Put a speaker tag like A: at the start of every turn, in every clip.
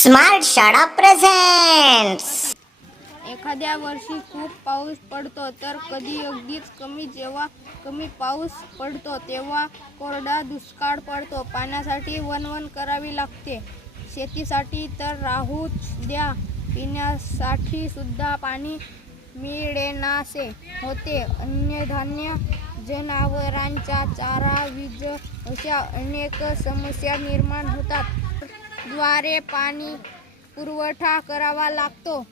A: Smart शाळा present
B: एखाद्या वर्षी खूप पाऊस पडतो तर कधी अगदीच कमी जेव्हा कमी पाऊस पडतो तेव्हा कोरडा दुष्काळ पडतो. पाण्यासाठी वणवण करावी लागते. शेतीसाठी तर राहूच द्या. पिण्यासाठी सुद्धा पाणी मिळेनासे होते. अन्नधान्य जनावरांचा चारा वीज अशा अनेक समस्या निर्माण होतात. द्वारे पाणी पुरवठा करावा लागतो.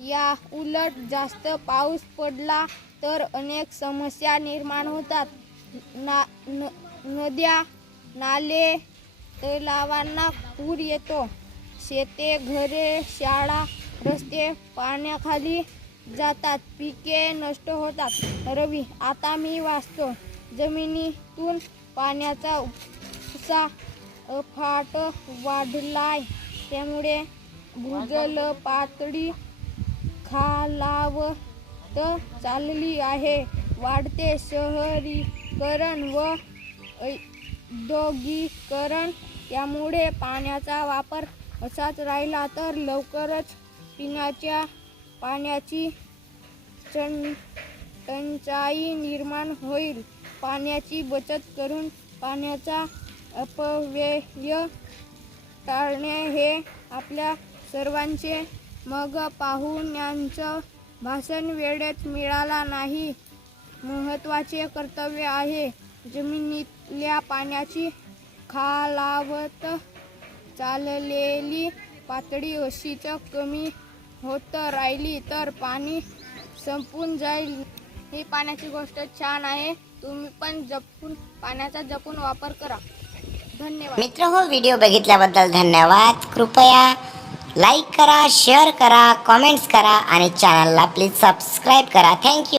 B: या उलट जास्त पाऊस पडला तर अनेक समस्या निर्माण होतात. ना न नद्या नाले तलावांना पूर येतो. शेते घरे शाळा रस्ते पाण्याखाली जातात. पिके नष्ट होतात. रवी आता मी वाचतो. जमिनीतून पाण्याचा उपसा अफाट वाढलाय. त्यामुळे भूजल पातळी खालावत चालली आहे. वाढते शहरीकरण व औद्योगिकरण. यामुळे पाण्याचा वापर असाच राहिला तर लवकरच पिण्याच्या पाण्याची चं टंचाई निर्माण होईल. पाण्याची बचत करून पाण्याचा अपव्यय टाळणे हे आपल्या सर्वांचे मग पाहुण्यांचं भाषण वेळेत मिळाला नाही. महत्त्वाचे कर्तव्य आहे जमिनीतल्या पाण्याची खालावत चाललेली पातळी अशीच कमी होत राहिली तर पाणी संपून जाईल. ही पाण्याची गोष्ट छान आहे. तुम्ही पण जपून पाण्याचा जपून वापर करा.
A: मित्र हो व्हिडिओ बघितल्याबद्दल धन्यवाद. कृपया लाईक करा शेअर करा कमेंट्स करा आणि चॅनलला प्लीज सबस्क्राईब करा. थँक्यू